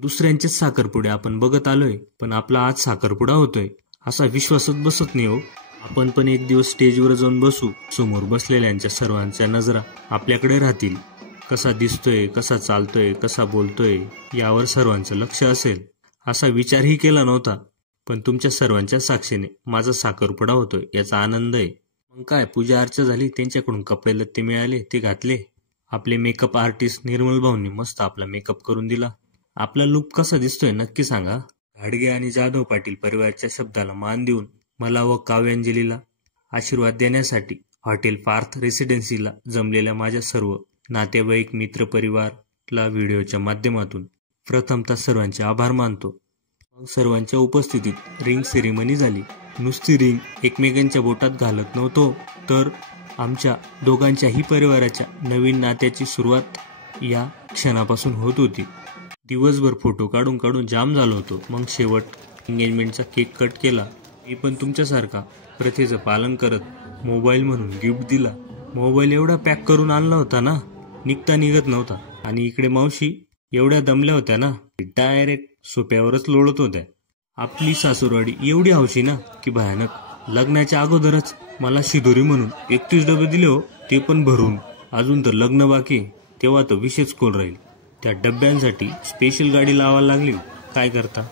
दुसऱ्यांचेच साखरपुडे आपण बघत आलोय, पण आपला आज साखरपुडा होतोय असा विश्वासच बसत नाही हो. आपण पण एक दिवस स्टेजवर जाऊन बसू, समोर बसलेल्यांच्या सर्वांच्या नजरा आपल्याकडे राहतील. कसा दिसतोय, कसा चालतोय, कसा बोलतोय यावर सर्वांचं लक्ष असेल असा विचारही केला नव्हता. पण तुमच्या सर्वांच्या साक्षीने माझा साखरपुडा होतोय याचा आनंद आहे. मग काय, पूजा अर्चा झाली, त्यांच्याकडून कपडे लत्ते मिळाले ते घातले. आपले मेकअप आर्टिस्ट निर्मल भाऊंनी मस्त आपला मेकअप करून दिला. आपला लुक कसा दिसतोय नक्की सांगा. घाडगे आणि जाधव पाटील परिवाराच्या शब्दाला मान देऊन मला व काव्यांजलीला आशीर्वाद देण्यासाठी हॉटेल पार्थ रेसिडेन्सीला जमलेल्या माझ्या सर्व नातेवाईक मित्र परिवारला व्हिडिओच्या माध्यमातून प्रथमतः सर्वांचे आभार मानतो. सर्वांच्या उपस्थितीत रिंग सेरेमनी झाली. नुसती रिंग एकमेकांच्या बोटात घालत नव्हतो, तर आमच्या दोघांच्याही परिवाराच्या नवीन नात्याची सुरुवात या क्षणापासून होत होती. दिवसभर फोटो काढून जाम झालो होतो. मग शेवट एंगेजमेंटचा केक कट केला. मी पण तुमच्यासारखा प्रथेचं पालन करत मोबाईल म्हणून गिफ्ट दिला. मोबाईल एवढा पॅक करून आणला होता ना, निघत नव्हता. आणि इकडे मावशी एवढ्या दमल्या होत्या ना, डायरेक्ट सोप्यावरच लोळत होत्या. आपली सासूरवाडी एवढी हौशी ना की भयानक. लग्नाच्या अगोदरच मला शिदोरी म्हणून 31 डबे दिले हो, ते पण भरून. अजून तर लग्न बाकी, तेव्हा तर विषयच खोल राहील. त्या डब्यांसाठी स्पेशल गाडी लावायला लागली. काय करता.